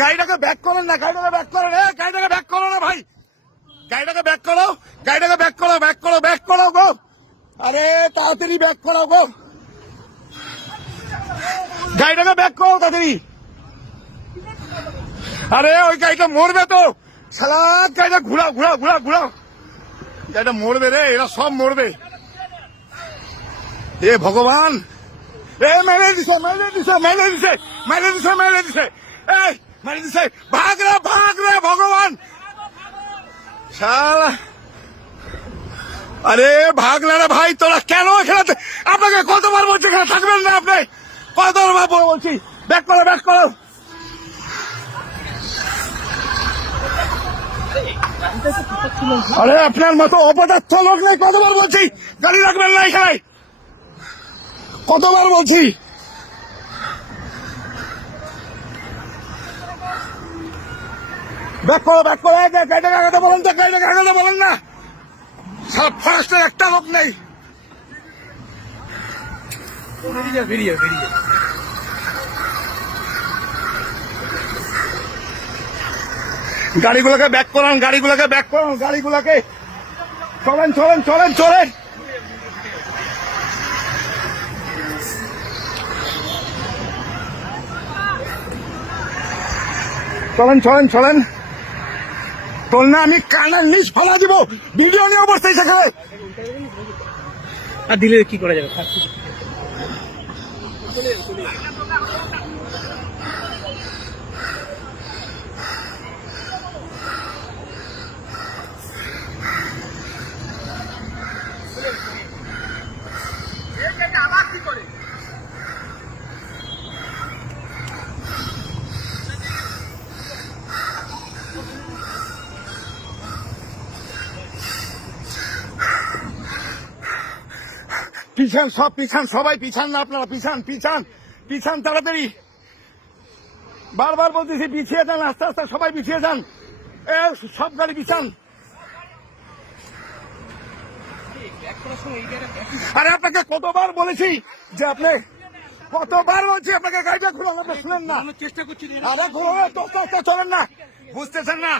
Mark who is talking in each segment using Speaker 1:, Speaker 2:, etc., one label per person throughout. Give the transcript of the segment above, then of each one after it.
Speaker 1: গাড়িটাকে ব্যাক করেন না, গাড়িটাকে ব্যাক করেন এ গাড়িটাকে ব্যাক করো না ভাই। গাড়িটাকে ব্যাক করো, গাড়িটাকে ব্যাক করো ব্যাক করো ব্যাক করো গো। আরে, তাড়াতাড়ি ব্যাক করো গো। গাড়িটাকে ব্যাক করো তাড়াতাড়ি। আরে, ওই গাড়িটা মরবে তো। সালা গাড়িটা ঘুরাও ঘুরাও ঘুরাও ঘুরাও। গাড়িটা মরবে রে, এরা সব মরবে। এ ভগবান। এ মেরে দিছে মেরে দিছে মেরে দিছে মেরে দিছে মেরে দিছে। এই ভাগ ভাগ আরে ভাগলে রে ভাই, তোরা কেন এখানে আপনাকে কতবার বলছি এখানে থাকবেন না আপনি? কতবার বলছি? ব্যাক করো ব্যাক করো। আরে, আপনার মতো অপদার্থ লোক নেই, কতবার বলছি? গাড়ি রাখবেন না এখানে। কতবার বলছি? ব্যাক করো ব্যাক করো। গাড়িটা কাকাতে বলেন তো গাড়িটা কাকাতে বলেন না। সব ফার্স্টের একটা লোক নেই।
Speaker 2: বেরিয়ে বেরিয়ে
Speaker 1: গাড়িগুলোকে ব্যাক করান, গাড়িগুলোকে ব্যাক করান, গাড়িগুলোকে। চলেন চলেন চলেন চলেন। চলেন চলেন চলেন। তোর না আমি কানের নিচ ফেলা দিব। ভিডিও নিয়ে অবস্থায় সেখানে
Speaker 2: আর দিলে কি করা যাবে? থাক।
Speaker 1: পিছান সব পিছান সবাই পিছান না আপনারা পিছান পিছান পিছান তাড়াতাড়ি। বারবার বলতেছি পিছিয়ে যান আস্তে আস্তে সবাই পিছিয়ে যান। এ সব গাড়ি পিছান। আরে আপনাকে কতবার বলেছি যে আপনি কতবার বলছি আপনাকে গাড়িটা আপনি শুনেন না।
Speaker 2: চেষ্টা করছি।
Speaker 1: আরে তোস্তা চলেন না। বুঝতেছেন না?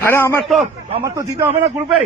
Speaker 1: আরে আমার তো আমার তো দিতে হবে না গ্রুপে